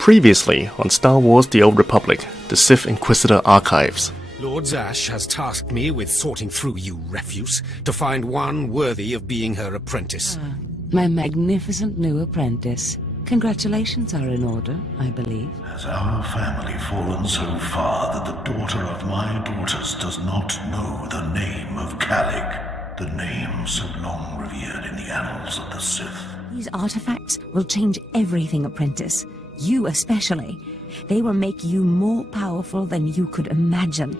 Previously on Star Wars The Old Republic, the Sith Inquisitor Archives. Lord Zash has tasked me with sorting through you refuse to find one worthy of being her apprentice. My magnificent new apprentice. Congratulations are in order, I believe. Has our family fallen so far that the daughter of my daughters does not know the name of Calic, the name so long revered in the annals of the Sith? These artifacts will change everything, apprentice. You especially. They will make you more powerful than you could imagine.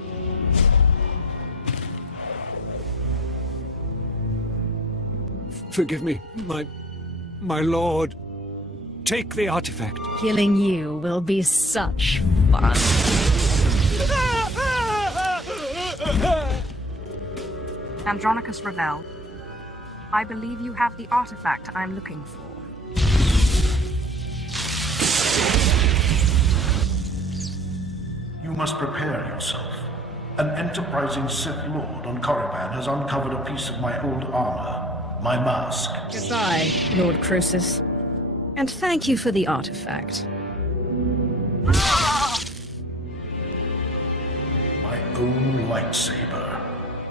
Forgive me, my lord. Take the artifact. Killing you will be such fun. Andronicus Revel, I believe you have the artifact I'm looking for. You must prepare yourself. An enterprising Sith Lord on Korriban has uncovered a piece of my old armor, my mask. Goodbye, Lord Crucis. And thank you for the artifact. My own lightsaber,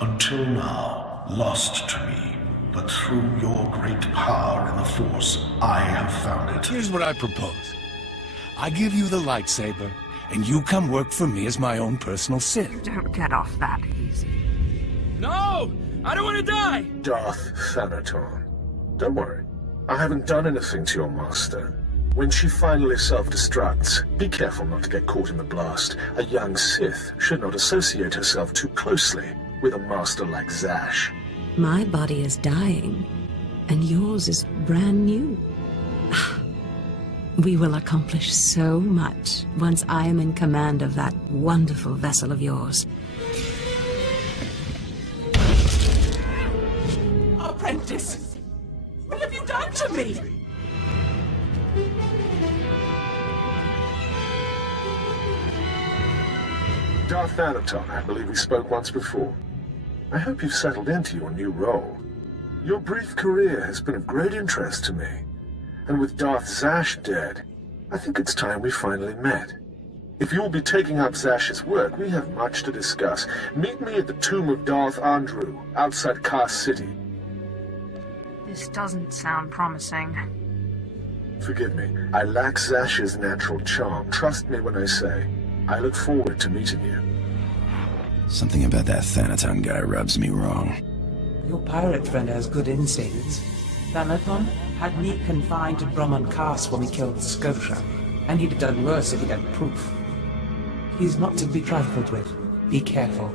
until now lost to me, but through your great power in the Force, I have found it. Here's what I propose. I give you the lightsaber, and you come work for me as my own personal Sith. Don't get off that easy. No! I don't want to die! Darth Thanaton. Don't worry. I haven't done anything to your master. When she finally self-destructs, be careful not to get caught in the blast. A young Sith should not associate herself too closely with a master like Zash. My body is dying, and yours is brand new. We will accomplish so much once I am in command of that wonderful vessel of yours. Apprentice! What have you done to me? Darth Thanaton, I believe we spoke once before. I hope you've settled into your new role. Your brief career has been of great interest to me. And with Darth Zash dead, I think it's time we finally met. If you'll be taking up Zash's work, we have much to discuss. Meet me at the tomb of Darth Andrew, outside Kaas City. This doesn't sound promising. Forgive me, I lack Zash's natural charm. Trust me when I say, I look forward to meeting you. Something about that Thanaton guy rubs me wrong. Your pirate friend has good instincts. Thanaton had me confined to Dromund Kaas when we killed Scotia, and he'd have done worse if he'd had proof. He's not to be trifled with. Be careful.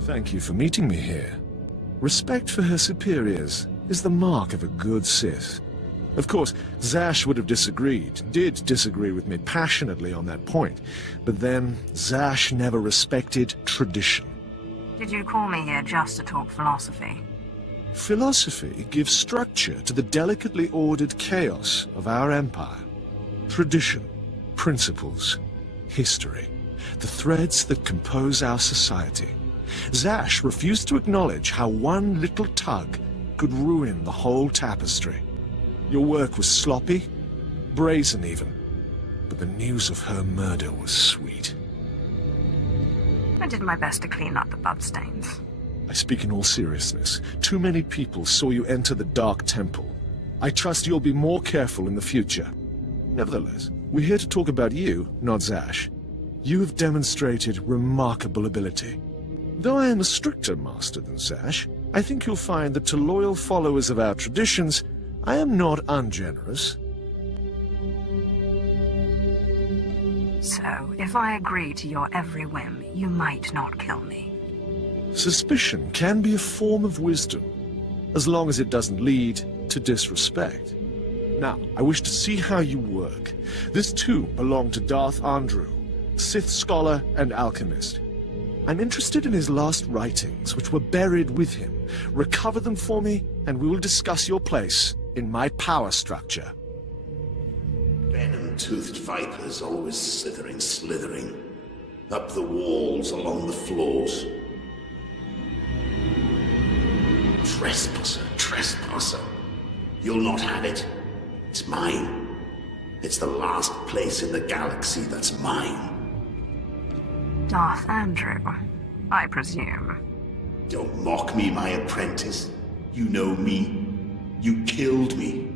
Thank you for meeting me here. Respect for her superiors is the mark of a good Sith. Of course, Zash would have did disagree with me passionately on that point, but then Zash never respected tradition. Did you call me here just to talk philosophy? Philosophy gives structure to the delicately ordered chaos of our empire. Tradition, principles, history, the threads that compose our society. Zash refused to acknowledge how one little tug could ruin the whole tapestry. Your work was sloppy, brazen even, but the news of her murder was sweet. I did my best to clean up the bloodstains. I speak in all seriousness. Too many people saw you enter the Dark Temple. I trust you'll be more careful in the future. Nevertheless, we're here to talk about you, not Zash. You have demonstrated remarkable ability. Though I am a stricter master than Zash, I think you'll find that to loyal followers of our traditions, I am not ungenerous. So, if I agree to your every whim, you might not kill me. Suspicion can be a form of wisdom, as long as it doesn't lead to disrespect. Now, I wish to see how you work. This tomb belonged to Darth Andrew, Sith scholar and alchemist. I'm interested in his last writings, which were buried with him. Recover them for me, and we will discuss your place in my power structure. Venom-toothed vipers always slithering, up the walls, along the floors. Trespasser. You'll not have it. It's mine. It's the last place in the galaxy that's mine. Darth Andrew, I presume. Don't mock me, my apprentice. You know me. You killed me.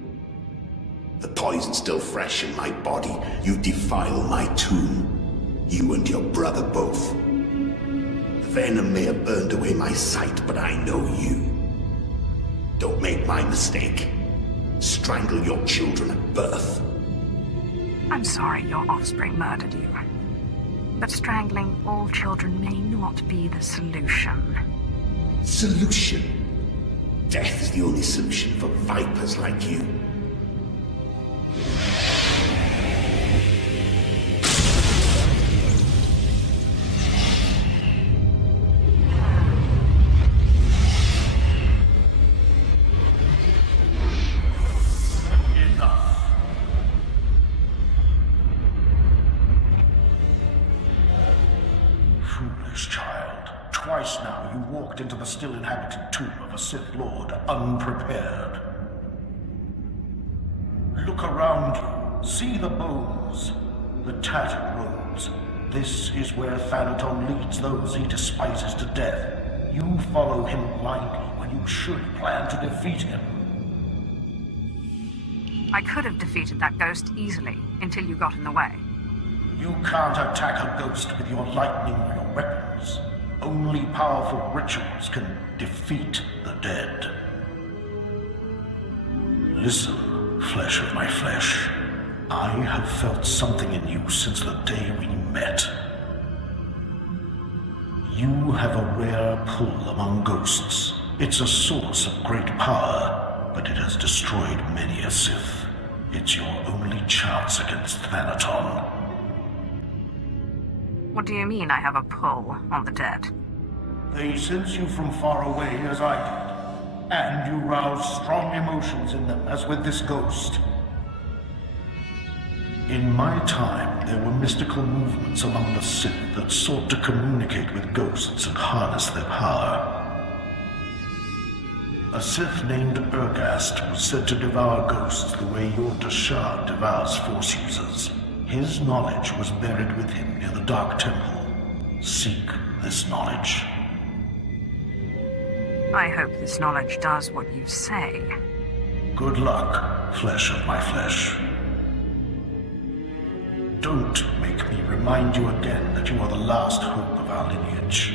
The poison's still fresh in my body. You defile my tomb. You and your brother both. The venom may have burned away my sight, but I know you. Don't make my mistake. Strangle your children at birth. I'm sorry your offspring murdered you. But strangling all children may not be the solution. Solution? Death is the only solution for vipers like you. Twice now you walked into the still inhabited tomb of a Sith Lord unprepared. Look around you. See the bones, the tattered robes. This is where Thanaton leads those he despises to death. You follow him blindly when you should plan to defeat him. I could have defeated that ghost easily until you got in the way. You can't attack a ghost with your lightning or your weapons. Only powerful rituals can defeat the dead. Listen, flesh of my flesh. I have felt something in you since the day we met. You have a rare pull among ghosts. It's a source of great power, but it has destroyed many a Sith. It's your only chance against Thanaton. What do you mean I have a pull on the dead? They sense you from far away as I did, and you rouse strong emotions in them, as with this ghost. In my time, there were mystical movements among the Sith that sought to communicate with ghosts and harness their power. A Sith named Urgast was said to devour ghosts the way your Dashad devours Force users. His knowledge was buried with him near the Dark Temple. Seek this knowledge. I hope this knowledge does what you say. Good luck, flesh of my flesh. Don't make me remind you again that you are the last hope of our lineage.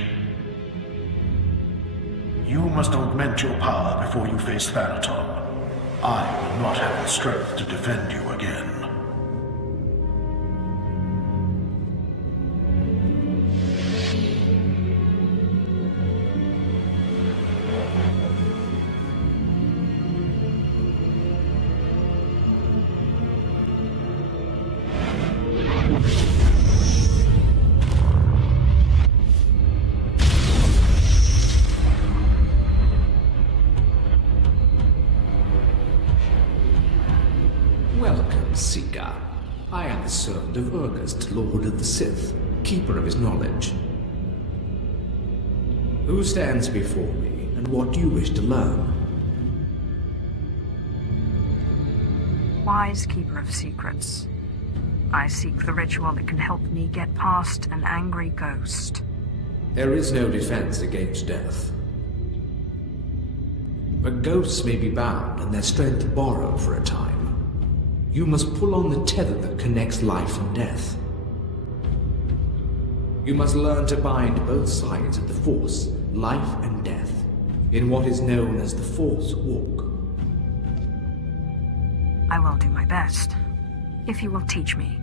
You must augment your power before you face Thanaton. I will not have the strength to defend you again. Welcome, Seeker. I am the servant of Urgast, Lord of the Sith, keeper of his knowledge. Who stands before me, and what do you wish to learn? Wise keeper of secrets. I seek the ritual that can help me get past an angry ghost. There is no defense against death. But ghosts may be bound and their strength borrowed for a time. You must pull on the tether that connects life and death. You must learn to bind both sides of the Force, life and death, in what is known as the Force Walk. I will do my best, if you will teach me.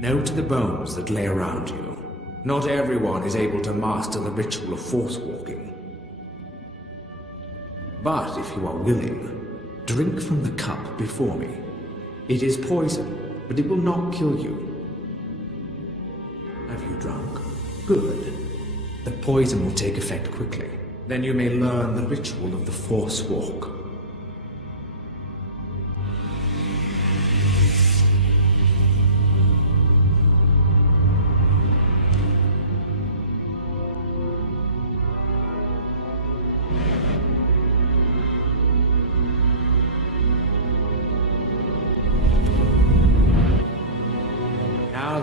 Know to the bones that lay around you. Not everyone is able to master the ritual of Force Walking. But if you are willing, drink from the cup before me. It is poison, but it will not kill you. Have you drunk? Good. The poison will take effect quickly. Then you may learn the ritual of the Force Walk.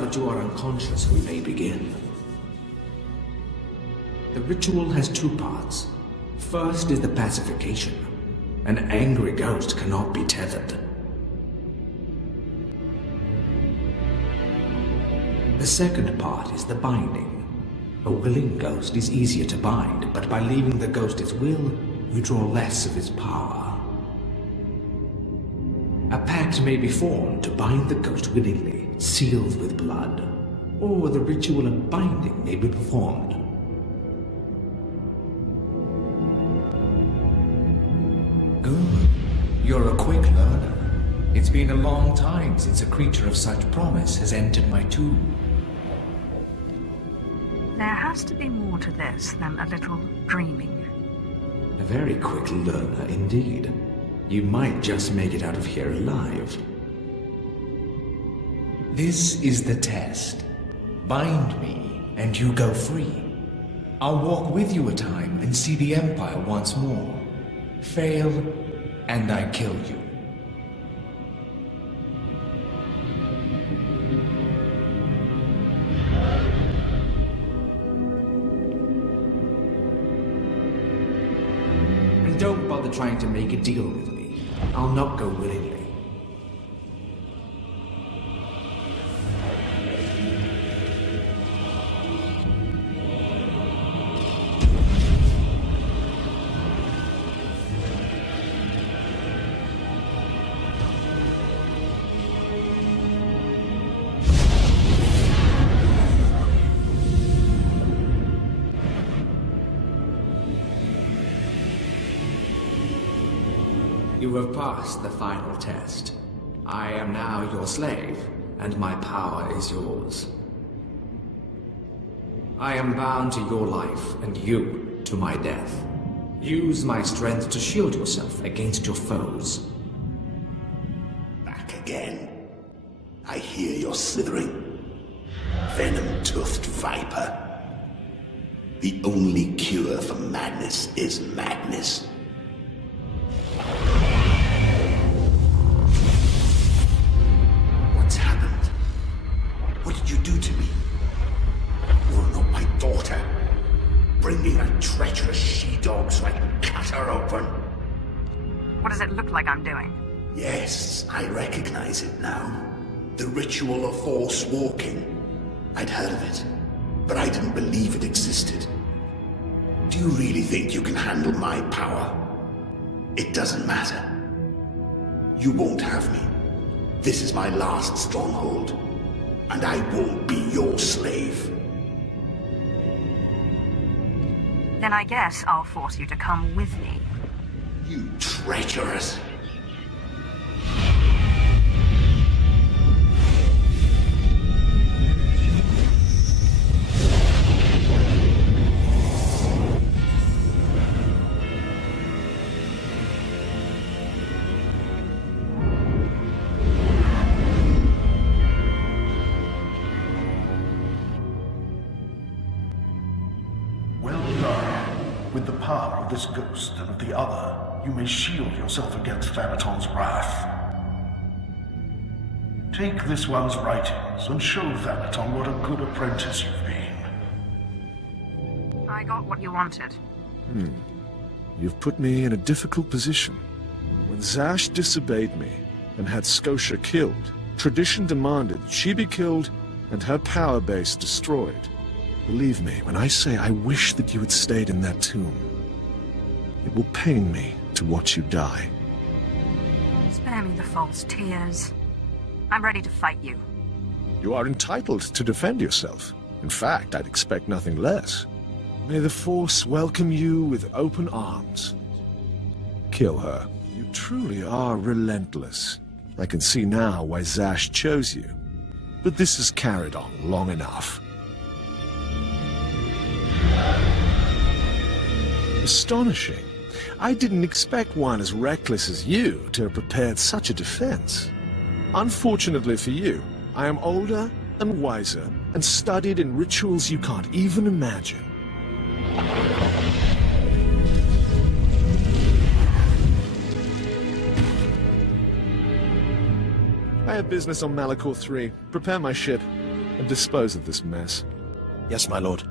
that you are unconscious, we may begin. The ritual has two parts. First is the pacification. An angry ghost cannot be tethered. The second part is the binding. A willing ghost is easier to bind, but by leaving the ghost its will, you draw less of its power. A pact may be formed to bind the ghost willingly, sealed with blood, or the ritual of binding may be performed. Good. You're a quick learner. It's been a long time since a creature of such promise has entered my tomb. There has to be more to this than a little dreaming. A very quick learner indeed. You might just make it out of here alive. This is the test. Bind me, and you go free. I'll walk with you a time and see the Empire once more. Fail, and I kill you. And don't bother trying to make a deal with me. I'll not go willingly. You have passed the final test. I am now your slave, and my power is yours. I am bound to your life, and you to my death. Use my strength to shield yourself against your foes. Back again. I hear your slithering. Venom-toothed viper. The only cure for madness is madness. What's happened? What did you do to me? You're not my daughter. Bringing a treacherous she-dog so I can cut her open. What does it look like I'm doing? Yes, I recognize it now. The ritual of force walking. I'd heard of it, but I didn't believe it existed. Do you really think you can handle my power? It doesn't matter. You won't have me. This is my last stronghold, and I won't be your slave. Then I guess I'll force you to come with me. You treacherous! With the power of this ghost and of the other, you may shield yourself against Thanaton's wrath. Take this one's writings and show Thanaton what a good apprentice you've been. I got what you wanted. You've put me in a difficult position. When Zash disobeyed me and had Scotia killed, tradition demanded that she be killed and her power base destroyed. Believe me when I say I wish that you had stayed in that tomb. It will pain me to watch you die. Spare me the false tears. I'm ready to fight you. You are entitled to defend yourself. In fact, I'd expect nothing less. May the Force welcome you with open arms. Kill her. You truly are relentless. I can see now why Zash chose you. But this has carried on long enough. Astonishing. I didn't expect one as reckless as you to have prepared such a defense. Unfortunately for you, I am older and wiser and studied in rituals you can't even imagine. I have business on Malachor 3. Prepare my ship. and dispose of this mess. Yes, my lord.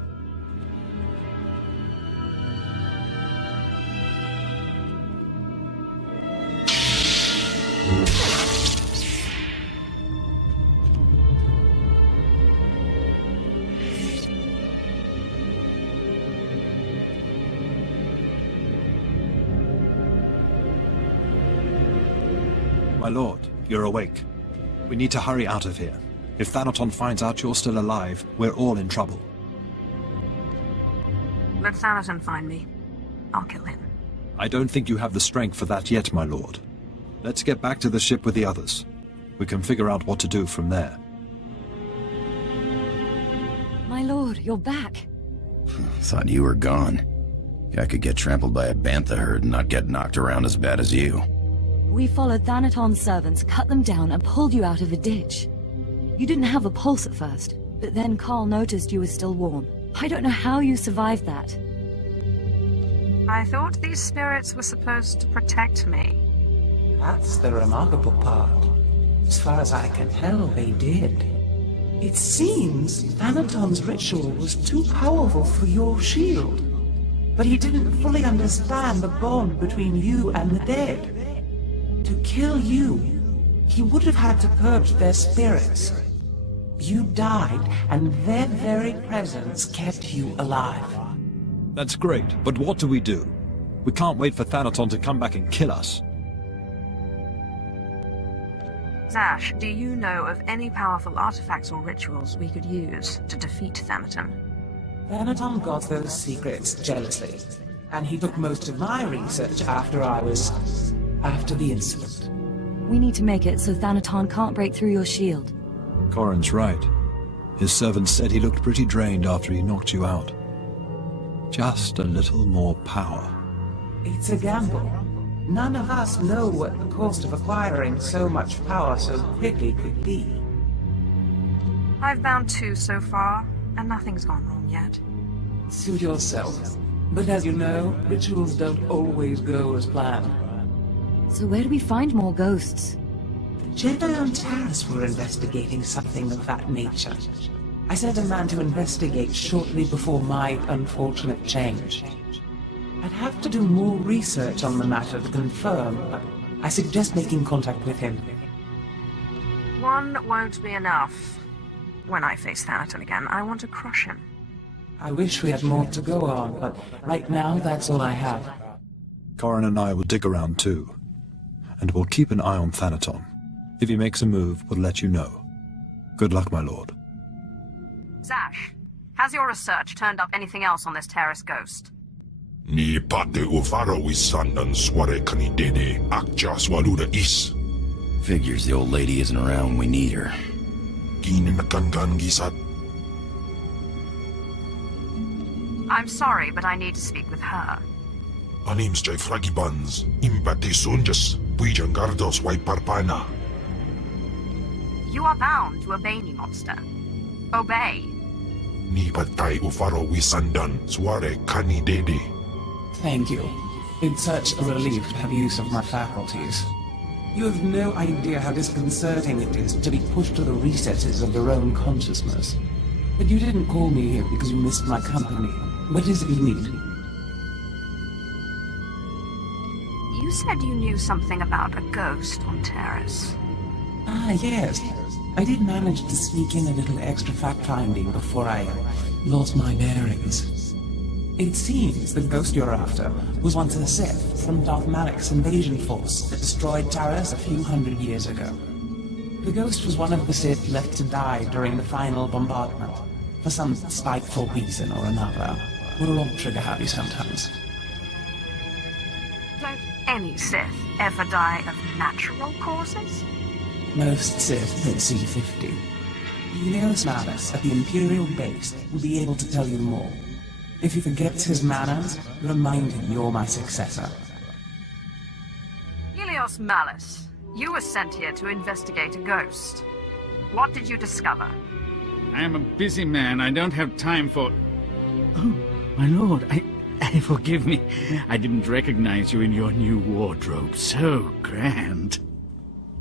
My lord, you're awake. We need to hurry out of here. If Thanaton finds out you're still alive, we're all in trouble. Let Thanaton find me. I'll kill him. I don't think you have the strength for that yet, my lord. Let's get back to the ship with the others. We can figure out what to do from there. My lord, you're back. Thought you were gone. I could get trampled by a bantha herd and not get knocked around as bad as you. We followed Thanaton's servants, cut them down, and pulled you out of a ditch. You didn't have a pulse at first, but then Carl noticed you were still warm. I don't know how you survived that. I thought these spirits were supposed to protect me. That's the remarkable part. As far as I can tell, they did. It seems Thanaton's ritual was too powerful for your shield. But he didn't fully understand the bond between you and the dead. To kill you, he would have had to purge their spirits. You died, and their very presence kept you alive. That's great, but what do? We can't wait for Thanaton to come back and kill us. Zash, do you know of any powerful artifacts or rituals we could use to defeat Thanaton? Thanaton got those secrets jealously, and he took most of my research after the incident. We need to make it so Thanaton can't break through your shield. Corrin's right. His servants said he looked pretty drained after he knocked you out. Just a little more power. It's a gamble. None of us know what the cost of acquiring so much power so quickly could be. I've bound 2 so far, and nothing's gone wrong yet. Suit yourself. But as you know, rituals don't always go as planned. So where do we find more ghosts? Jedi and Taris were investigating something of that nature. I sent a man to investigate shortly before my unfortunate change. I'd have to do more research on the matter to confirm, but I suggest making contact with him. One won't be enough. When I face Thanaton again, I want to crush him. I wish we had more to go on, but right now that's all I have. Corrin and I will dig around too. And we'll keep an eye on Thanaton. If he makes a move, we'll let you know. Good luck, my lord. Zash, has your research turned up anything else on this Taris ghost? Ni pate ufaro wisandan sware kanidene akja swaluda is. Figures the old lady isn't around when we need her. Gininakangan gisat. I'm sorry, but I need to speak with her. Anims jay fragibans, impate sunjas, puijangardos waiparpana. You are bound to obey me, monster. Obey. Ni patay ufaro wisandan sware kanidene. Thank you. It's such a relief to have use of my faculties. You have no idea how disconcerting it is to be pushed to the recesses of your own consciousness. But you didn't call me here because you missed my company. What is it you need? You said you knew something about a ghost on Taris. Ah, yes. I did manage to sneak in a little extra fact-finding before I lost my bearings. It seems the ghost you're after was once a Sith from Darth Malak's invasion force that destroyed Taris a few hundred years ago. The ghost was one of the Sith left to die during the final bombardment, for some spiteful reason or another. We're all trigger-happy sometimes. Don't any Sith ever die of natural causes? Most Sith don't see 50. Helios Malgus at the Imperial base will be able to tell you more. If he forgets his manners, remind him you're my successor. Helios Malgus, you were sent here to investigate a ghost. What did you discover? I am a busy man. I don't have time for... Oh, my lord, I forgive me. I didn't recognize you in your new wardrobe. So grand.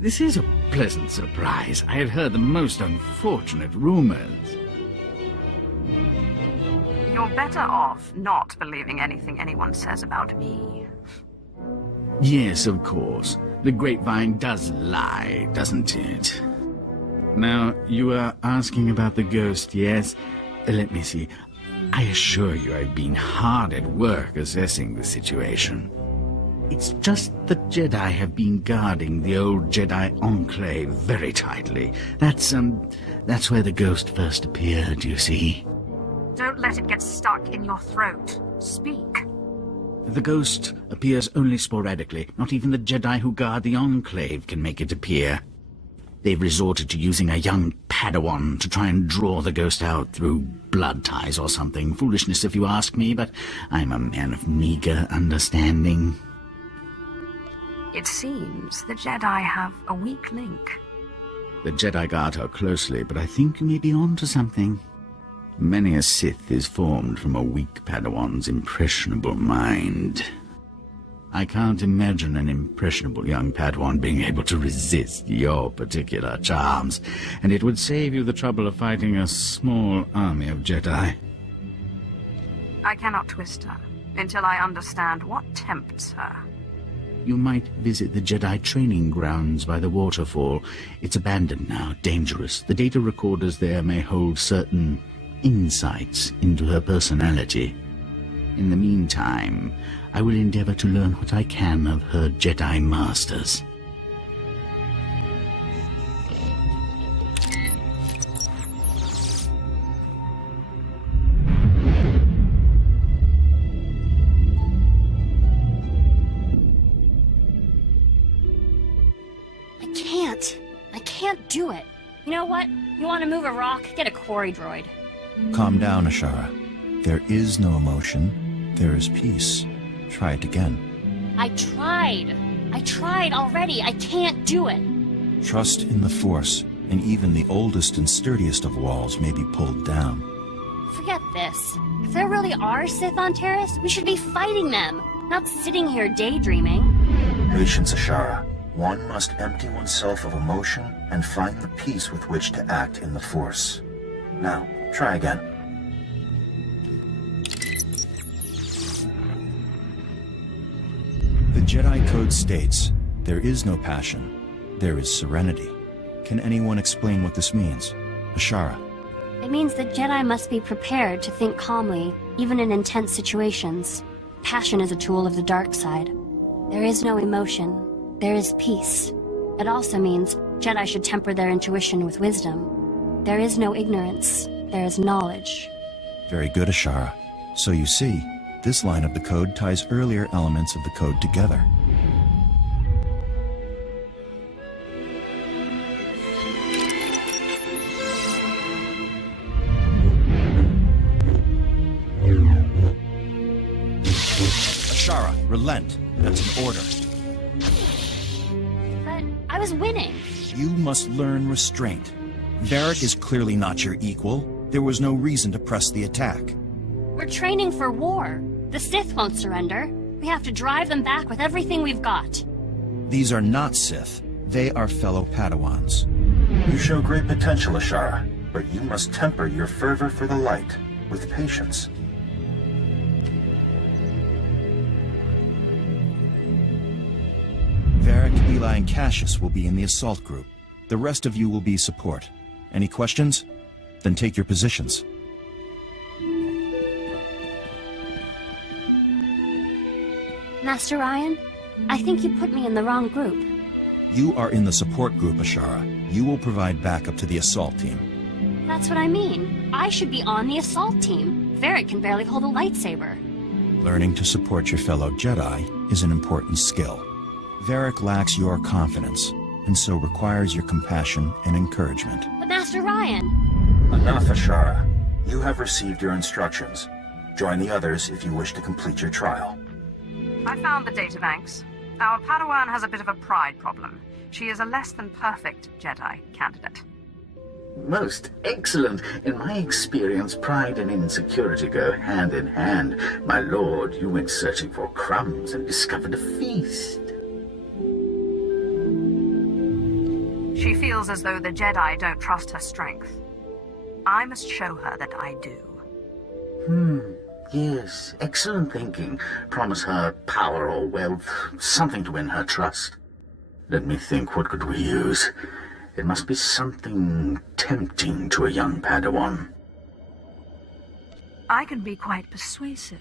This is a pleasant surprise. I had heard the most unfortunate rumors. You're better off not believing anything anyone says about me. Yes, of course. The grapevine does lie, doesn't it? Now, you are asking about the ghost, yes? Let me see. I assure you I've been hard at work assessing the situation. It's just the Jedi have been guarding the old Jedi Enclave very tightly. That's where the ghost first appeared, you see. Don't let it get stuck in your throat. Speak. The ghost appears only sporadically. Not even the Jedi who guard the Enclave can make it appear. They've resorted to using a young Padawan to try and draw the ghost out through blood ties or something. Foolishness if you ask me, but I'm a man of meager understanding. It seems the Jedi have a weak link. The Jedi guard her closely, but I think you may be on to something. Many a Sith is formed from a weak Padawan's impressionable mind. I can't imagine an impressionable young Padawan being able to resist your particular charms, and it would save you the trouble of fighting a small army of Jedi. I cannot twist her until I understand what tempts her. You might visit the Jedi training grounds by the waterfall. It's abandoned now, dangerous. The data recorders there may hold certain insights into her personality. In the meantime, I will endeavor to learn what I can of her Jedi masters. I can't do it. You know what? You want to move a rock? Get a quarry droid. Calm down, Ashara. There is no emotion. There is peace. Try it again. I tried already. I can't do it. Trust in the Force, and even the oldest and sturdiest of walls may be pulled down. Forget this. If there really are Sith on Taris, we should be fighting them, not sitting here daydreaming. Patience, Ashara. One must empty oneself of emotion and find the peace with which to act in the Force. Now, try again. The Jedi Code states, there is no passion, there is serenity. Can anyone explain what this means? Ashara. It means that Jedi must be prepared to think calmly, even in intense situations. Passion is a tool of the dark side. There is no emotion. There is peace. It also means Jedi should temper their intuition with wisdom. There is no ignorance. There is knowledge. Very good, Ashara. So you see, this line of the code ties earlier elements of the code together. Ashara, relent. That's an order. I was winning. You must learn restraint. Varric is clearly not your equal. There was no reason to press the attack. We're training for war. The Sith won't surrender. We have to drive them back with everything we've got. These are not Sith. They are fellow Padawans. You show great potential, Ashara, but you must temper your fervor for the light with patience. Varric, Eli, and Cassius will be in the assault group. The rest of you will be support. Any questions? Then take your positions. Master Ryan, I think you put me in the wrong group. You are in the support group, Ashara. You will provide backup to the assault team. That's what I mean. I should be on the assault team. Varric can barely hold a lightsaber. Learning to support your fellow Jedi is an important skill. Varric lacks your confidence, and so requires your compassion and encouragement. But Master Ryan... Enough, Ashara. You have received your instructions. Join the others if you wish to complete your trial. I found the databanks. Our Padawan has a bit of a pride problem. She is a less than perfect Jedi candidate. Most excellent. In my experience, pride and insecurity go hand in hand. My lord, you went searching for crumbs and discovered a feast. She feels as though the Jedi don't trust her strength. I must show her that I do. Yes, excellent thinking. Promise her power or wealth, something to win her trust. Let me think, what could we use? It must be something tempting to a young Padawan. I can be quite persuasive.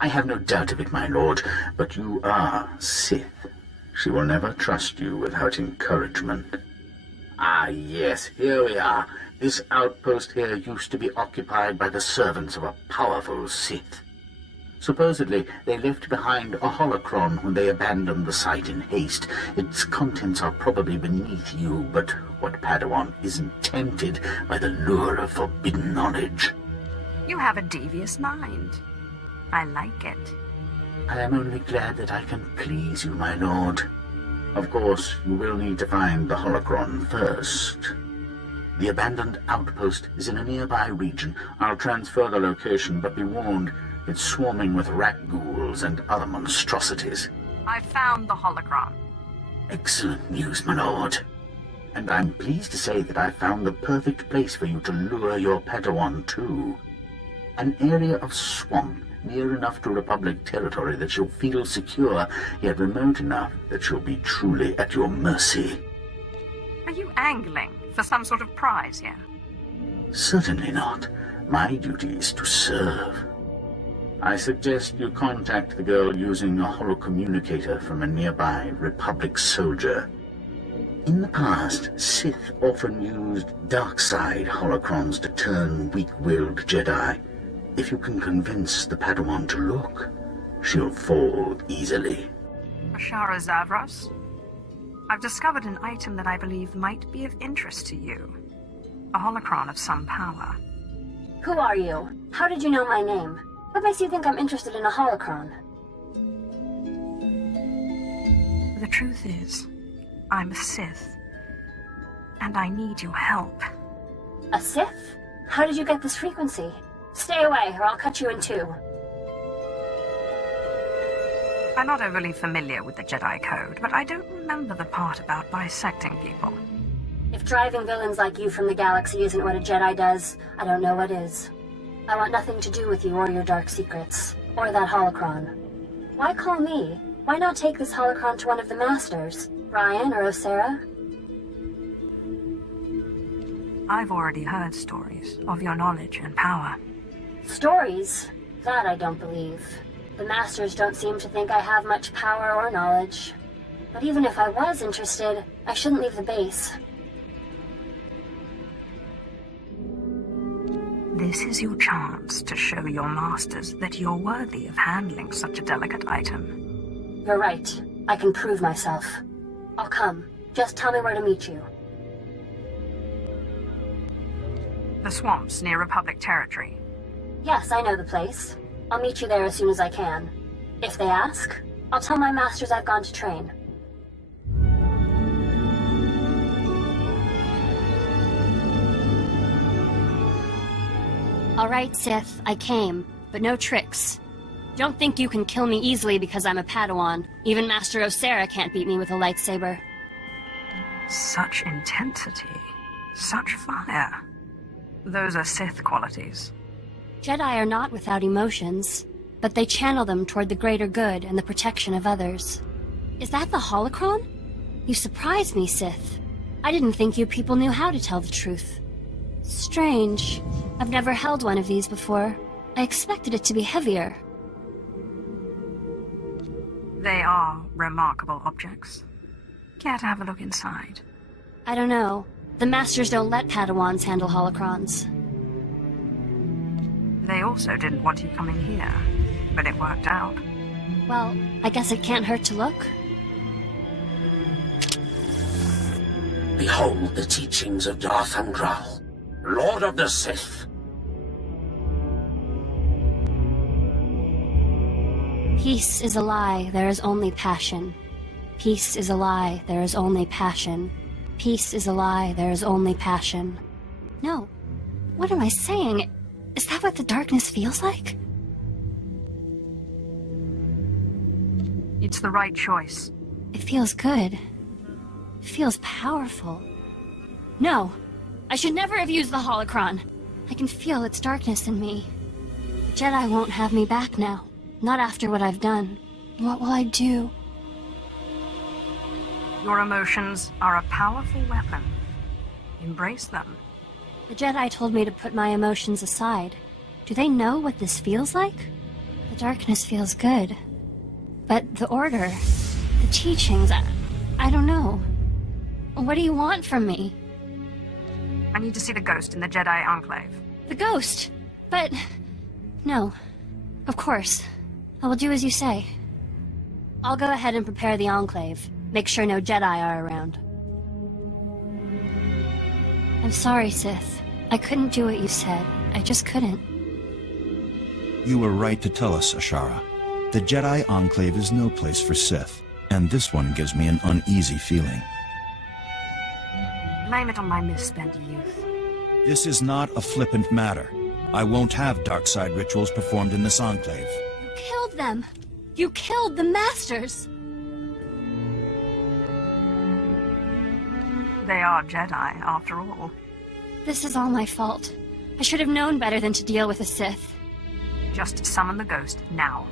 I have no doubt of it, my lord, but you are Sith. She will never trust you without encouragement. Ah, yes, here we are. This outpost here used to be occupied by the servants of a powerful Sith. Supposedly, they left behind a holocron when they abandoned the site in haste. Its contents are probably beneath you, but what Padawan isn't tempted by the lure of forbidden knowledge? You have a devious mind. I like it. I am only glad that I can please you, my lord. Of course, you will need to find the holocron first. The abandoned outpost is in a nearby region. I'll transfer the location, but be warned, it's swarming with rat ghouls and other monstrosities. I've found the holocron. Excellent news, my lord. And I'm pleased to say that I found the perfect place for you to lure your Padawan to. An area of swamp near enough to Republic territory that she'll feel secure, yet remote enough that she'll be truly at your mercy. Are you angling for some sort of prize here? Certainly not. My duty is to serve. I suggest you contact the girl using a holocommunicator from a nearby Republic soldier. In the past, Sith often used dark side holocrons to turn weak-willed Jedi. If you can convince the Padawan to look, she'll fall easily. Ashara Zavras? I've discovered an item that I believe might be of interest to you. A holocron of some power. Who are you? How did you know my name? What makes you think I'm interested in a holocron? The truth is, I'm a Sith. And I need your help. A Sith? How did you get this frequency? Stay away, or I'll cut you in two. I'm not overly familiar with the Jedi Code, but I don't remember the part about bisecting people. If driving villains like you from the galaxy isn't what a Jedi does, I don't know what is. I want nothing to do with you or your dark secrets, or that holocron. Why call me? Why not take this holocron to one of the Masters? Ryan or Osera? I've already heard stories of your knowledge and power. Stories? That I don't believe. The Masters don't seem to think I have much power or knowledge. But even if I was interested, I shouldn't leave the base. This is your chance to show your masters that you're worthy of handling such a delicate item. You're right. I can prove myself. I'll come. Just tell me where to meet you. The swamps near Republic territory. Yes, I know the place. I'll meet you there as soon as I can. If they ask, I'll tell my masters I've gone to train. All right, Sith, I came, but no tricks. Don't think you can kill me easily because I'm a Padawan. Even Master Osera can't beat me with a lightsaber. Such intensity. Such fire. Those are Sith qualities. Jedi are not without emotions, but they channel them toward the greater good and the protection of others. Is that the holocron? You surprised me, Sith. I didn't think you people knew how to tell the truth. Strange. I've never held one of these before. I expected it to be heavier. They are remarkable objects. Care to have a look inside? I don't know. The Masters don't let Padawans handle holocrons. They also didn't want you coming here, but it worked out. Well, I guess it can't hurt to look. Behold the teachings of Darth Angral, Lord of the Sith. Peace is a lie, there is only passion. Peace is a lie, there is only passion. Peace is a lie, there is only passion. No. What am I saying? Is that what the darkness feels like? It's the right choice. It feels good. It feels powerful. No! I should never have used the holocron. I can feel its darkness in me. The Jedi won't have me back now. Not after what I've done. What will I do? Your emotions are a powerful weapon. Embrace them. The Jedi told me to put my emotions aside. Do they know what this feels like? The darkness feels good. But the Order, the teachings, I don't know. What do you want from me? I need to see the ghost in the Jedi Enclave. The ghost? But... No. Of course. I will do as you say. I'll go ahead and prepare the Enclave. Make sure no Jedi are around. I'm sorry, Sith. I couldn't do what you said. I just couldn't. You were right to tell us, Ashara. The Jedi Enclave is no place for Sith, and this one gives me an uneasy feeling. Blame it on my misspent youth. This is not a flippant matter. I won't have dark side rituals performed in this Enclave. You killed them! You killed the Masters! They are Jedi, after all. This is all my fault. I should have known better than to deal with a Sith. Just summon the ghost, now.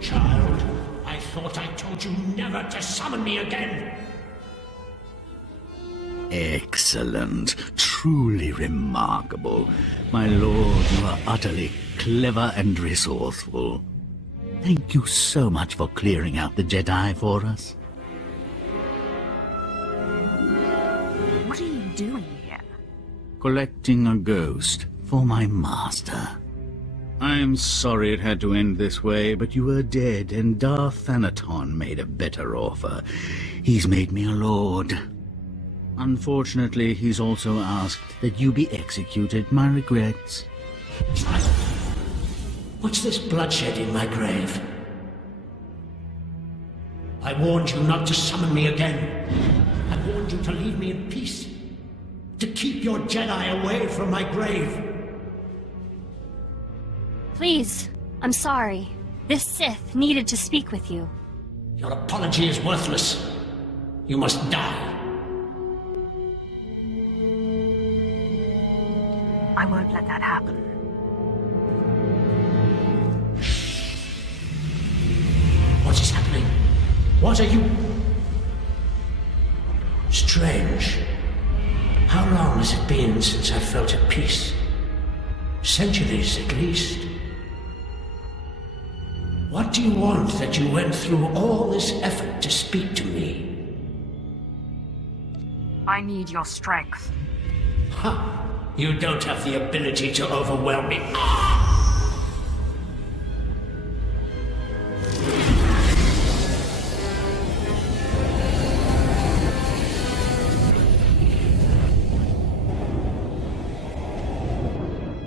Child, I thought I told you never to summon me again! Excellent. Truly remarkable. My lord, you are utterly clever and resourceful. Thank you so much for clearing out the Jedi for us. What are you doing here? Collecting a ghost for my master. I'm sorry it had to end this way, but you were dead, and Darth Thanaton made a better offer. He's made me a lord. Unfortunately, he's also asked that you be executed. My regrets. What's this bloodshed in my grave? I warned you not to summon me again. I warned you to leave me in peace. To keep your Jedi away from my grave. Please, I'm sorry. This Sith needed to speak with you. Your apology is worthless. You must die. I won't let that happen. What is happening? What are you... Strange. How long has it been since I felt at peace? Centuries, at least. What do you want that you went through all this effort to speak to me? I need your strength. Ha! You don't have the ability to overwhelm me.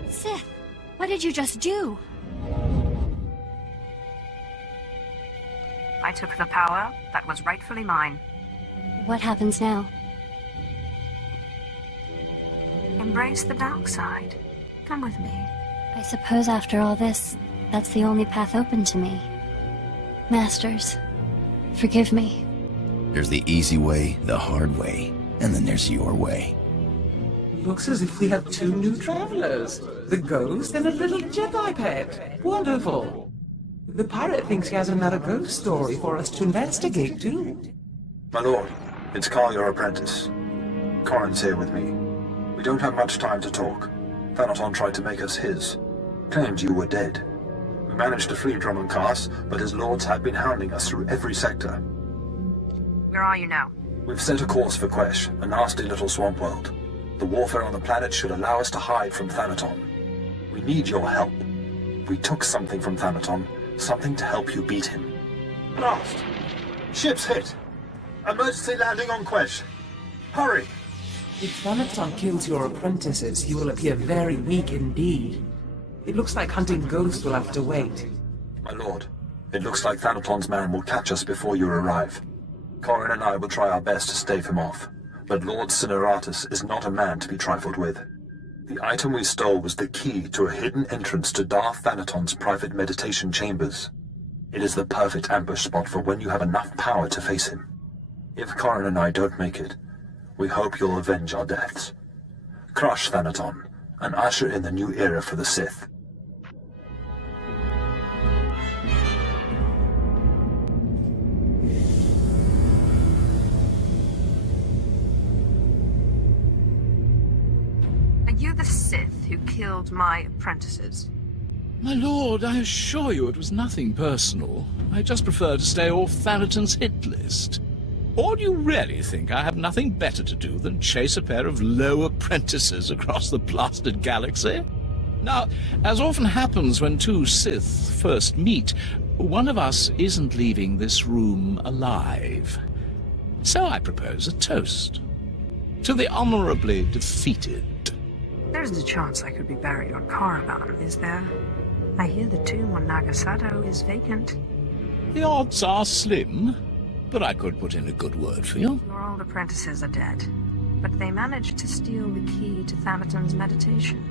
Sith, what did you just do? I took the power that was rightfully mine. What happens now? Embrace the dark side. Come with me. I suppose after all this, that's the only path open to me. Masters, forgive me. There's the easy way, the hard way, and then there's your way. Looks as if we have two new travelers. The ghost and a little Jedi pet. Wonderful. The pirate thinks he has another ghost story for us to investigate, too. My lord, it's Carl, your apprentice. Corrin's here with me. We don't have much time to talk. Thanaton tried to make us his. Claimed you were dead. We managed to free Dromund Kaas, but his lords have been hounding us through every sector. Where are you now? We've set a course for Quesh, a nasty little swamp world. The warfare on the planet should allow us to hide from Thanaton. We need your help. We took something from Thanaton, something to help you beat him. Blast! Ship's hit! Emergency landing on Quesh! Hurry! If Thanaton kills your apprentices, he will appear very weak indeed. It looks like hunting ghosts will have to wait. My lord, It looks like Thanaton's man will catch us before you arrive. Corrin and I will try our best to stave him off, but Lord Cineratus is not a man to be trifled with. The item we stole was the key to a hidden entrance to Darth Thanaton's private meditation chambers. It is the perfect ambush spot for when you have enough power to face him. If Corrin and I don't make it, we hope you'll avenge our deaths. Crush Thanaton, and usher in the new era for the Sith. Are you the Sith who killed my apprentices? My lord, I assure you it was nothing personal. I just prefer to stay off Thanaton's hit list. Or do you really think I have nothing better to do than chase a pair of low apprentices across the blasted galaxy? Now, as often happens when two Sith first meet, one of us isn't leaving this room alive. So I propose a toast. To the honorably defeated. There's a chance I could be buried on Korriban, is there? I hear the tomb on Nagasado is vacant. The odds are slim, but I could put in a good word for you. Your old apprentices are dead, but they managed to steal the key to Thanaton's meditation.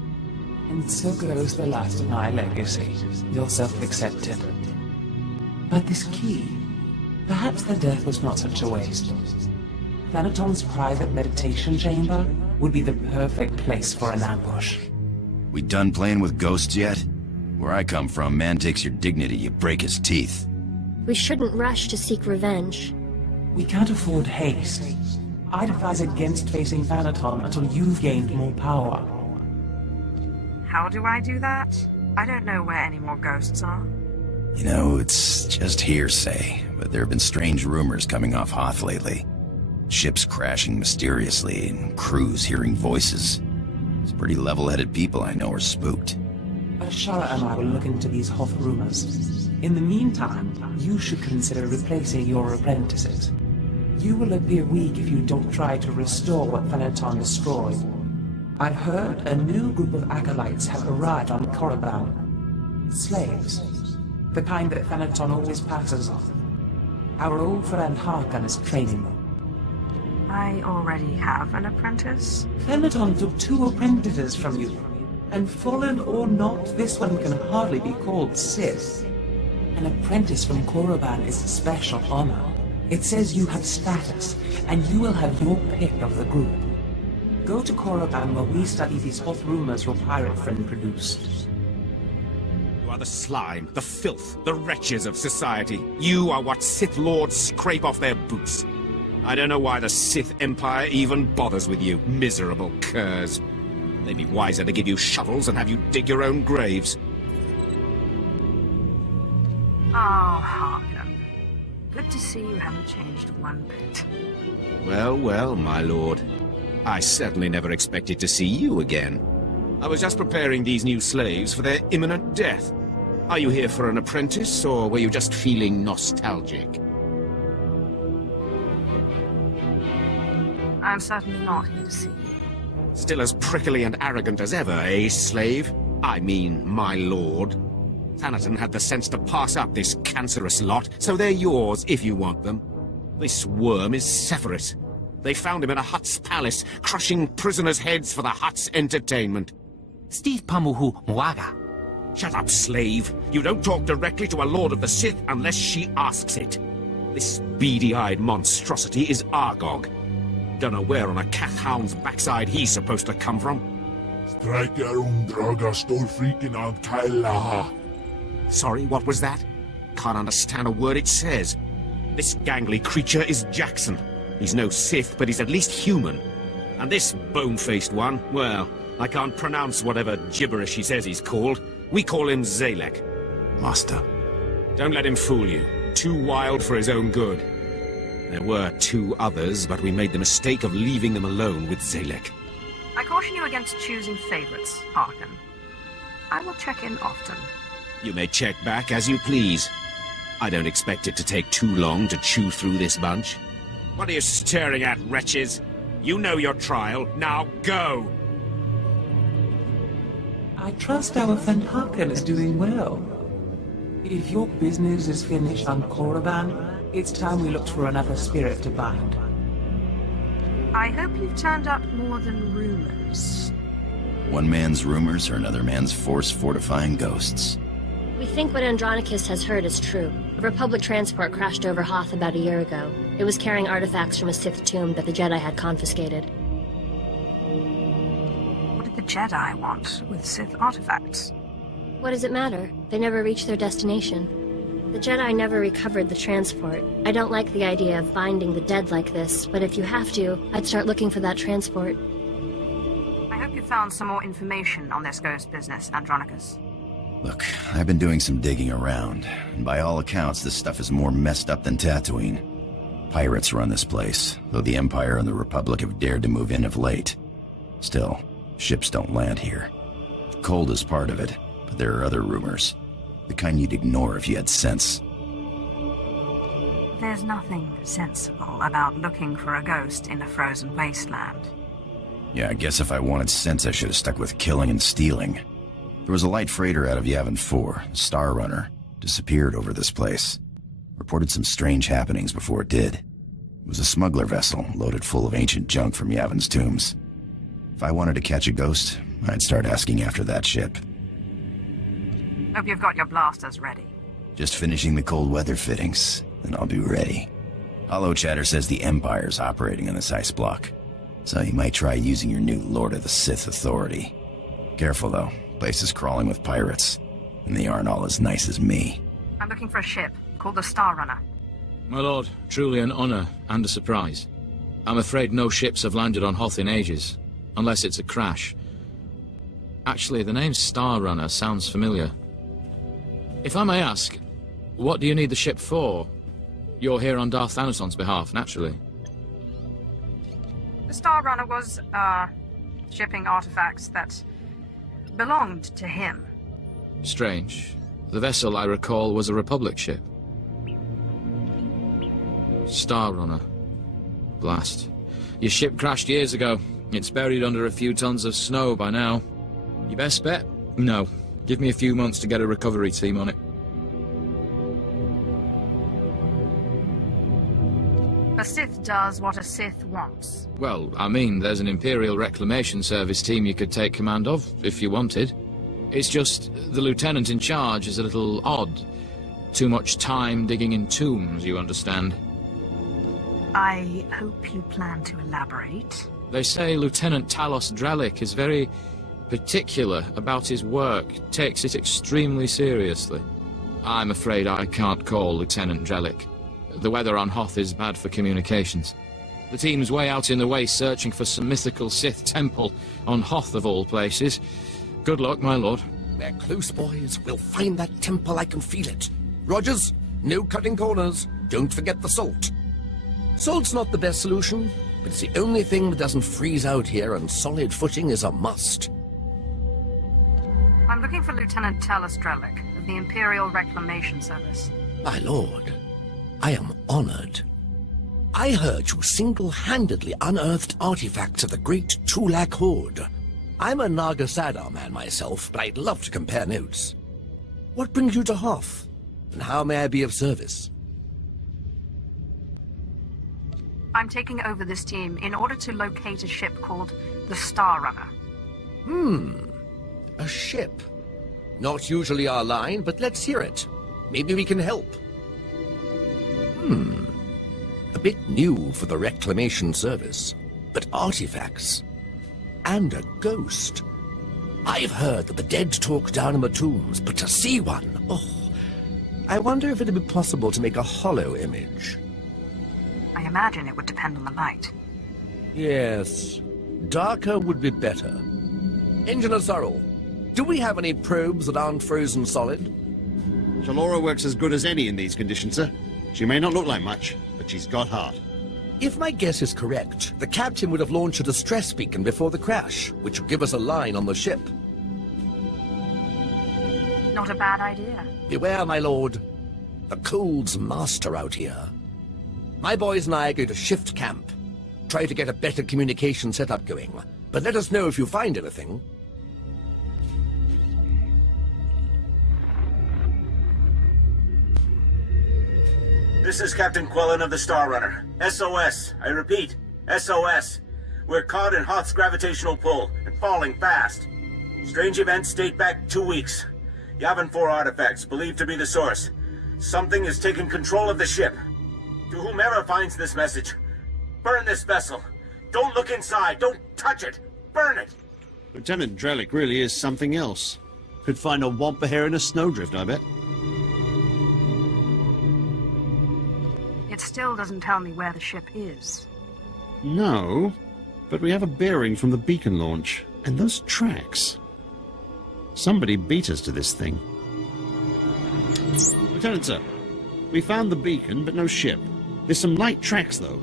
And so goes the last of my legacy, your self-accepted. But this key, perhaps their death was not such a waste. Thanaton's private meditation chamber would be the perfect place for an ambush. We done playing with ghosts yet? Where I come from, man takes your dignity, you break his teeth. We shouldn't rush to seek revenge. We can't afford haste. I'd advise against facing Thanaton until you've gained more power. How do I do that? I don't know where any more ghosts are. You know, it's just hearsay, but there have been strange rumors coming off Hoth lately. Ships crashing mysteriously, and crews hearing voices. Some pretty level-headed people I know are spooked. Ashara and I will look into these Hoth rumors. In the meantime, you should consider replacing your apprentices. You will appear weak if you don't try to restore what Thanaton destroyed. I've heard a new group of acolytes have arrived on Korriban. Slaves. The kind that Thanaton always passes on. Our old friend Harkon is training them. I already have an apprentice. Thanaton took 2 apprentices from you. And fallen or not, this one can hardly be called Sith. An apprentice from Korriban is a special honor. It says you have status, and you will have your pick of the group. Go to Korriban while we study these Hoth rumors your pirate friend produced. You are the slime, the filth, the wretches of society. You are what Sith Lords scrape off their boots. I don't know why the Sith Empire even bothers with you, miserable curs. They'd be wiser to give you shovels and have you dig your own graves. Oh, Harkon. Good to see you haven't changed one bit. Well, well, my lord. I certainly never expected to see you again. I was just preparing these new slaves for their imminent death. Are you here for an apprentice, or were you just feeling nostalgic? I'm certainly not here to see you. Still as prickly and arrogant as ever, eh, slave? I mean, my lord. Thanaton had the sense to pass up this cancerous lot, so they're yours if you want them. This worm is Sephiroth. They found him in a Hutt's palace, crushing prisoners' heads for the Hutt's entertainment. Steve Pamuhu Mwaga. Shut up, slave. You don't talk directly to a Lord of the Sith unless she asks it. This beady-eyed monstrosity is Argog. Don't know where on a cat hound's backside he's supposed to come from. Sorry, what was that? Can't understand a word it says. This gangly creature is Jackson. He's no Sith, but he's at least human. And this bone-faced one, well, I can't pronounce whatever gibberish he says he's called. We call him Zalek. Master. Don't let him fool you. Too wild for his own good. There were 2 others, but we made the mistake of leaving them alone with Zalek. I caution you against choosing favorites, Harkon. I will check in often. You may check back as you please. I don't expect it to take too long to chew through this bunch. What are you staring at, wretches? You know your trial. Now go! I trust our friend Harkon is doing well. If your business is finished on Korriban, it's time we looked for another spirit to bind. I hope you've turned up more than rumors. One man's rumors are another man's force-fortifying ghosts. We think what Andronicus has heard is true. A Republic transport crashed over Hoth about a year ago. It was carrying artifacts from a Sith tomb that the Jedi had confiscated. What did the Jedi want with Sith artifacts? What does it matter? They never reached their destination. The Jedi never recovered the transport. I don't like the idea of binding the dead like this, but if you have to, I'd start looking for that transport. I hope you found some more information on this ghost business, Andronicus. Look, I've been doing some digging around, and by all accounts, this stuff is more messed up than Tatooine. Pirates run this place, though the Empire and the Republic have dared to move in of late. Still, ships don't land here. The cold is part of it, but there are other rumors. The kind you'd ignore if you had sense. There's nothing sensible about looking for a ghost in a frozen wasteland. Yeah, I guess if I wanted sense, I should have stuck with killing and stealing. There was a light freighter out of Yavin 4, the Star Runner, disappeared over this place. Reported some strange happenings before it did. It was a smuggler vessel loaded full of ancient junk from Yavin's tombs. If I wanted to catch a ghost, I'd start asking after that ship. Hope you've got your blasters ready. Just finishing the cold weather fittings, then I'll be ready. Hollow Chatter says the Empire's operating on this ice block, so you might try using your new Lord of the Sith authority. Careful though, place is crawling with pirates, and they aren't all as nice as me. I'm looking for a ship called the Star Runner. My lord, truly an honor and a surprise. I'm afraid no ships have landed on Hoth in ages, unless it's a crash. Actually, the name Star Runner sounds familiar. If I may ask, what do you need the ship for? You're here on Darth Thanaton's behalf, naturally. The Star Runner was, shipping artifacts that belonged to him. Strange. The vessel, I recall, was a Republic ship. Star Runner. Blast. Your ship crashed years ago. It's buried under a few tons of snow by now. Your best bet? No. Give me a few months to get a recovery team on it. A Sith does what a Sith wants. Well, I mean, there's an Imperial Reclamation Service team you could take command of, if you wanted. It's just, the lieutenant in charge is a little odd. Too much time digging in tombs, you understand. I hope you plan to elaborate. They say Lieutenant Talos Dralik is very particular about his work, takes it extremely seriously. I'm afraid I can't call Lieutenant Dralik. The weather on Hoth is bad for communications. The team's way out in the waste searching for some mythical Sith temple on Hoth of all places. Good luck, my lord. We're close, boys. We'll find that temple, I can feel it. Rogers, no cutting corners. Don't forget the salt. Salt's not the best solution, but it's the only thing that doesn't freeze out here, and solid footing is a must. I'm looking for Lieutenant Talos Dralik of the Imperial Reclamation Service. My lord, I am honored. I heard you single-handedly unearthed artifacts of the great Tulak Horde. I'm a Naga Sadar man myself, but I'd love to compare notes. What brings you to Hoth, and how may I be of service? I'm taking over this team in order to locate a ship called the Star Runner. A ship. Not usually our line, but let's hear it. Maybe we can help. A bit new for the Reclamation Service, but artifacts. And a ghost. I've heard that the dead talk down in the tombs, but to see one, oh. I wonder if it'd be possible to make a hollow image. I imagine it would depend on the light. Yes. Darker would be better. Engineer Sorrel, do we have any probes that aren't frozen solid? Shalora works as good as any in these conditions, sir. She may not look like much, but she's got heart. If my guess is correct, the captain would have launched a distress beacon before the crash, which would give us a line on the ship. Not a bad idea. Beware, my lord. The cold's master out here. My boys and I are going to shift camp. Try to get a better communication setup going. But let us know if you find anything. This is Captain Quellen of the Star Runner. SOS. I repeat, SOS. We're caught in Hoth's gravitational pull and falling fast. Strange events date back 2 weeks. Yavin 4 artifacts believed to be the source. Something has taken control of the ship. To whomever finds this message, burn this vessel. Don't look inside. Don't touch it. Burn it. Lieutenant Drellick really is something else. Could find a wampa hair in a snowdrift, I bet. It still doesn't tell me where the ship is. No, but we have a bearing from the beacon launch. And those tracks. Somebody beat us to this thing. Lieutenant, sir. We found the beacon, but no ship. There's some light tracks, though.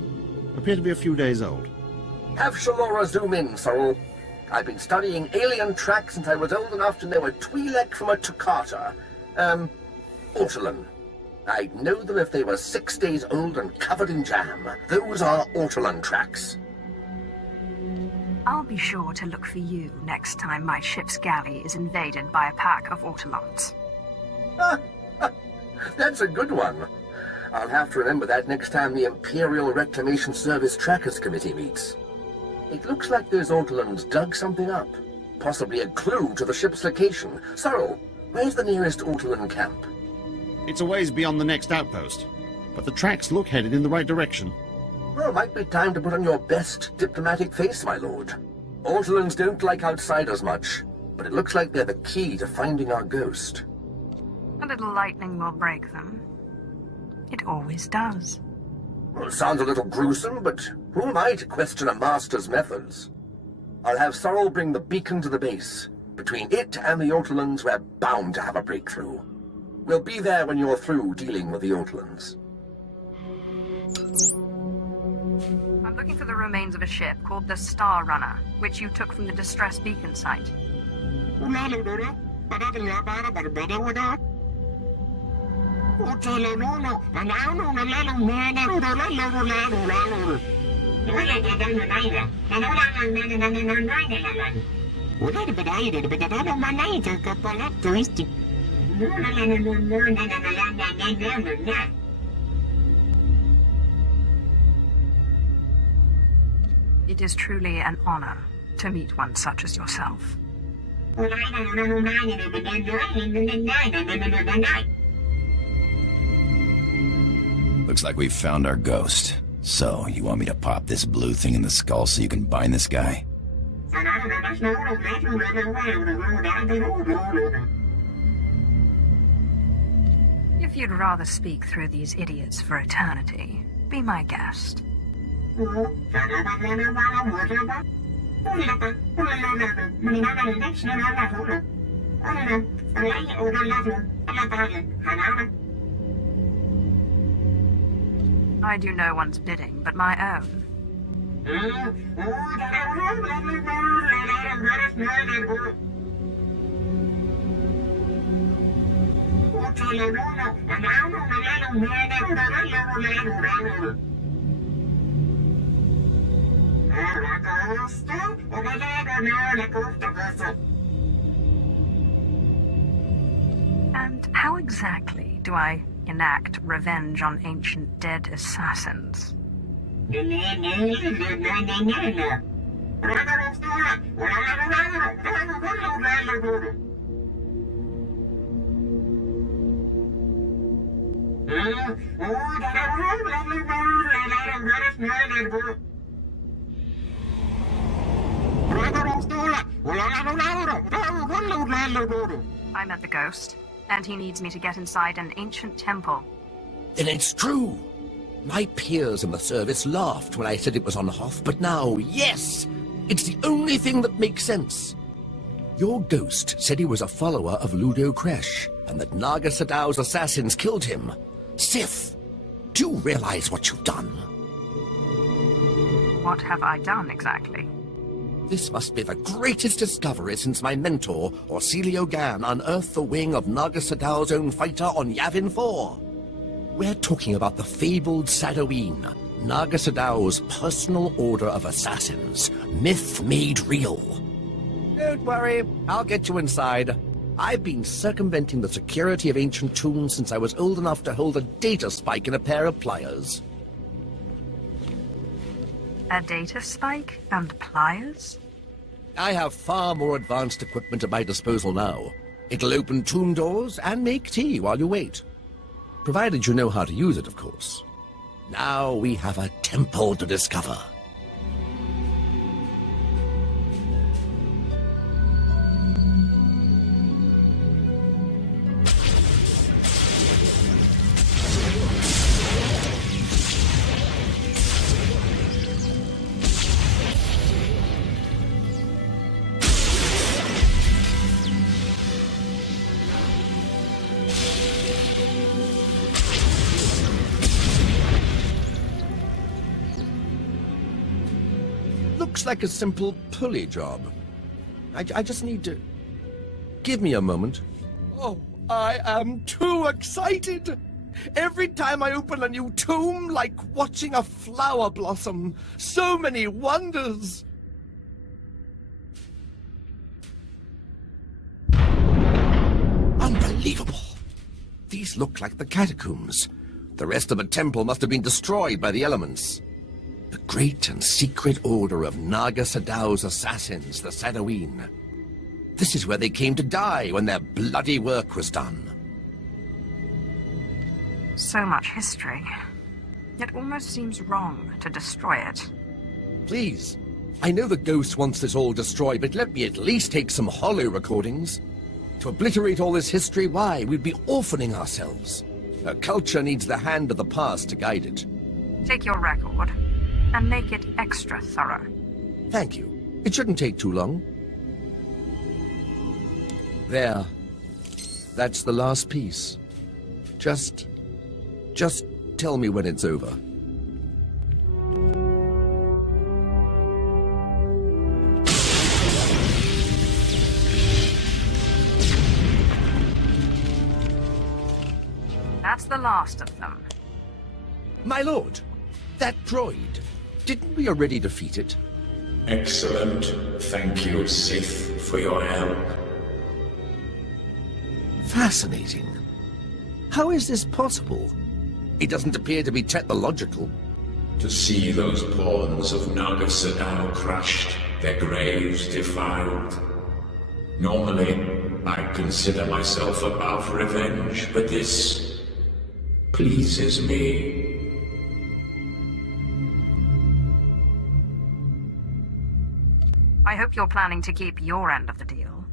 Appear to be a few days old. Have Shalora zoom in, Sorrel. I've been studying alien tracks since I was old enough to know a Twi'lek from a Toccata. Ortolan. I'd know them if they were 6 days old and covered in jam. Those are Ortolan tracks. I'll be sure to look for you next time my ship's galley is invaded by a pack of Ortolans. That's a good one. I'll have to remember that next time the Imperial Reclamation Service Trackers Committee meets. It looks like those Ortolans dug something up. Possibly a clue to the ship's location. Sorrel, where's the nearest Ortolan camp? It's a ways beyond the next outpost, but the tracks look headed in the right direction. Well, might be time to put on your best diplomatic face, my lord. Ortolans don't like outsiders much, but it looks like they're the key to finding our ghost. A little lightning will break them. It always does. Well, it sounds a little gruesome, but who am I to question a master's methods? I'll have Sorrel bring the beacon to the base. Between it and the Ortolans, we're bound to have a breakthrough. We'll be there when you're through dealing with the Ortolans. I'm looking for the remains of a ship called the Star Runner, which you took from the distress beacon site. It is truly an honor to meet one such as yourself. Looks like we've found our ghost. So, you want me to pop this blue thing in the skull so you can bind this guy? If you'd rather speak through these idiots for eternity, be my guest. I do no one's bidding but my own. And how exactly do I enact revenge on ancient dead assassins? I met the ghost, and he needs me to get inside an ancient temple. Then it's true. My peers in the service laughed when I said it was on Hoth, but now, yes! It's the only thing that makes sense. Your ghost said he was a follower of Ludo Quesh, and that Naga Sadow's assassins killed him. Sith, do you realize what you've done? What have I done exactly? This must be the greatest discovery since my mentor, Orsilio Gan, unearthed the wing of Naga Sadow's own fighter on Yavin 4. We're talking about the fabled Sadoween, Naga Sadow's personal order of assassins, myth made real. Don't worry, I'll get you inside. I've been circumventing the security of ancient tombs since I was old enough to hold a data spike in a pair of pliers. A data spike and pliers? I have far more advanced equipment at my disposal now. It'll open tomb doors and make tea while you wait. Provided you know how to use it, of course. Now we have a temple to discover. Looks like a simple pulley job. I just need to... Give me a moment. Oh, I am too excited! Every time I open a new tomb, like watching a flower blossom. So many wonders! Unbelievable! These look like the catacombs. The rest of the temple must have been destroyed by the elements. The great and secret order of Naga Sadow's assassins, the Sadoween. This is where they came to die when their bloody work was done. So much history. It almost seems wrong to destroy it. Please, I know the ghost wants this all destroyed, but let me at least take some holo recordings. To obliterate all this history, why, we'd be orphaning ourselves. Our culture needs the hand of the past to guide it. Take your record and make it extra thorough. Thank you. It shouldn't take too long. There. That's the last piece. Just tell me when it's over. That's the last of them. My lord, that droid. Didn't we already defeat it? Excellent. Thank you, Sith, for your help. Fascinating. How is this possible? It doesn't appear to be technological. To see those pawns of Naga Sadow crushed, their graves defiled. Normally, I consider myself above revenge, but this pleases me. I hope you're planning to keep your end of the deal.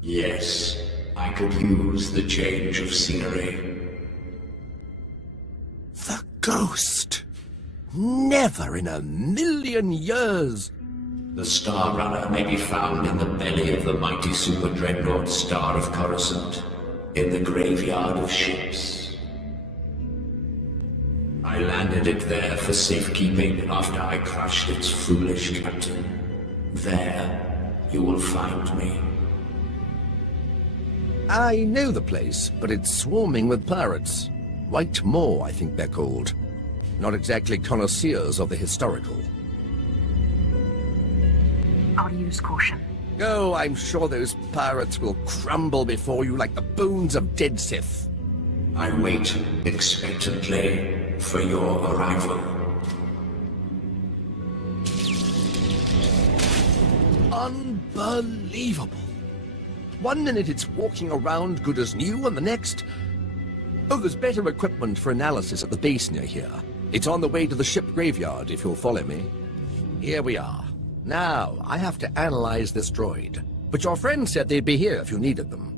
Yes, I could use the change of scenery. The ghost! Never in a million years! The Star Runner may be found in the belly of the mighty super dreadnought Star of Coruscant, in the graveyard of ships. I landed it there for safekeeping after I crushed its foolish captain. There, you will find me. I know the place, but it's swarming with pirates. White Moor, I think they're called. Not exactly connoisseurs of the historical. I'll use caution. Oh, I'm sure those pirates will crumble before you like the bones of dead Sith. I wait expectantly for your arrival. Unbelievable. One minute it's walking around good as new, and the next... Oh, there's better equipment for analysis at the base near here. It's on the way to the ship graveyard, if you'll follow me. Here we are. Now, I have to analyze this droid. But your friend said they'd be here if you needed them.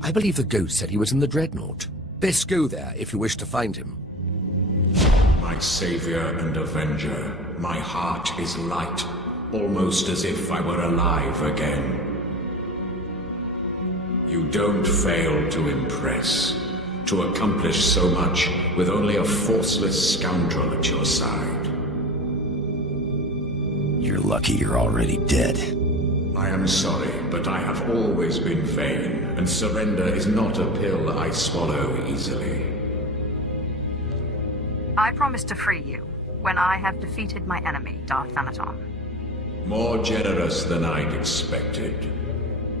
I believe the ghost said he was in the dreadnought. Best go there if you wish to find him. My savior and avenger, my heart is light, almost as if I were alive again. You don't fail to impress. To accomplish so much with only a forceless scoundrel at your side. You're lucky you're already dead. I am sorry, but I have always been vain, and surrender is not a pill I swallow easily. I promise to free you when I have defeated my enemy, Darth Thanaton. More generous than I'd expected.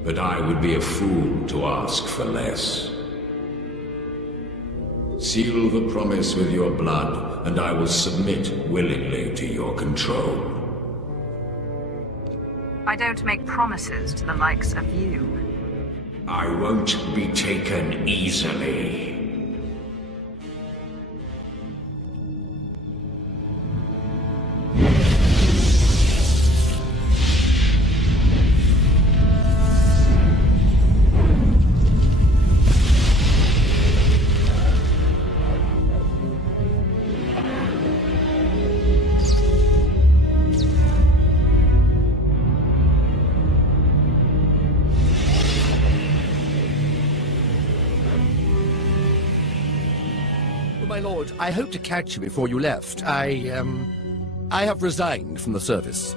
but I would be a fool to ask for less. Seal the promise with your blood, and I will submit willingly to your control. I don't make promises to the likes of you. I won't be taken easily. My lord, I hoped to catch you before you left. I have resigned from the service.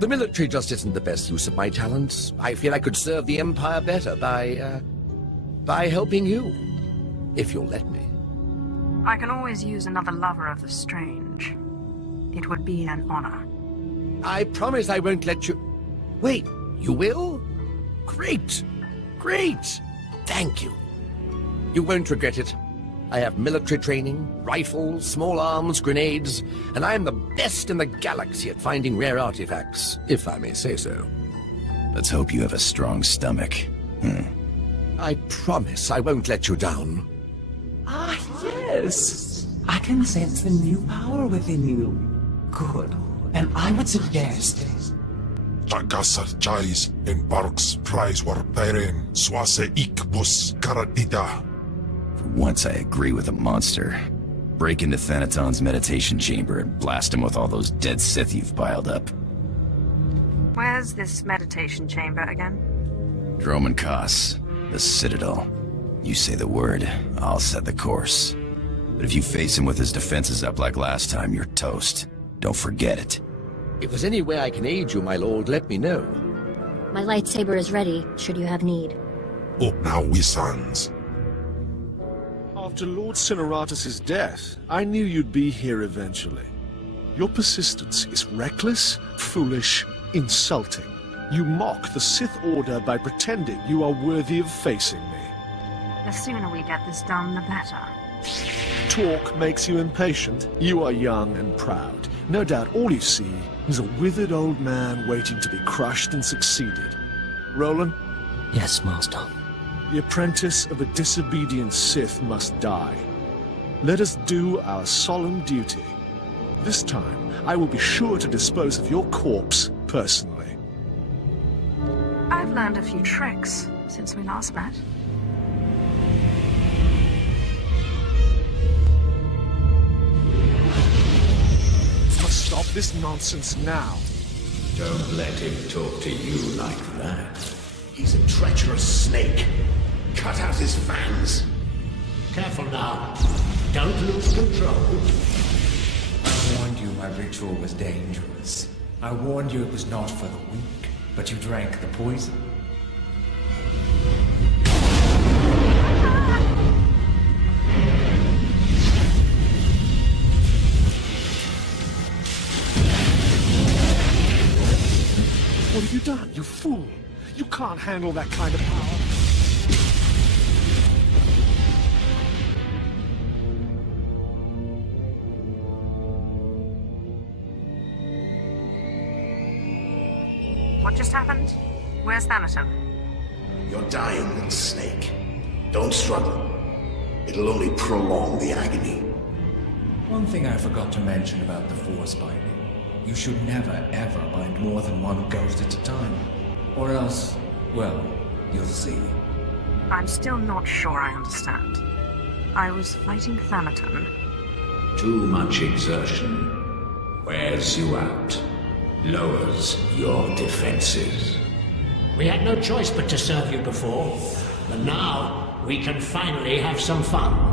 The military just isn't the best use of my talents. I feel I could serve the Empire better by helping you, if you'll let me. I can always use another lover of the strange. It would be an honor. I promise I won't let you... Wait, you will? Great! Great! Thank you. You won't regret it. I have military training, rifles, small arms, grenades, and I am the best in the galaxy at finding rare artifacts, if I may say so. Let's hope you have a strong stomach. I promise I won't let you down. Ah, yes! I can sense the new power within you. Good. And I would suggest... Tagasar Jais in Barks Prize war Perem Swase Ikbus Karatida. For once I agree with a monster. Break into Thanaton's meditation chamber and blast him with all those dead Sith you've piled up. Where's this meditation chamber again? Dromund Kaas, the Citadel. You say the word, I'll set the course. But if you face him with his defenses up like last time, you're toast. Don't forget it. If there's any way I can aid you, my lord, let me know. My lightsaber is ready, should you have need. Up now, we sons. After Lord Cineratus' death, I knew you'd be here eventually. Your persistence is reckless, foolish, insulting. You mock the Sith Order by pretending you are worthy of facing me. The sooner we get this done, the better. Talk makes you impatient. You are young and proud. No doubt all you see is a withered old man waiting to be crushed and succeeded. Roland? Yes, Master. The apprentice of a disobedient Sith must die. Let us do our solemn duty. This time, I will be sure to dispose of your corpse personally. I've learned a few tricks since we last met. Must stop this nonsense now. Don't let him talk to you like that. He's a treacherous snake. Cut out his fangs. Careful now. Don't lose control. I warned you my ritual was dangerous. I warned you it was not for the weak, but you drank the poison. What have you done, you fool? You can't handle that kind of power. What just happened? Where's Thanaton? You're dying, little snake. Don't struggle. It'll only prolong the agony. One thing I forgot to mention about the Force binding. You should never, ever bind more than one ghost at a time. Or else, well, you'll see. I'm still not sure I understand. I was fighting Thanaton. Too much exertion wears you out, lowers your defenses. We had no choice but to serve you before, but now we can finally have some fun.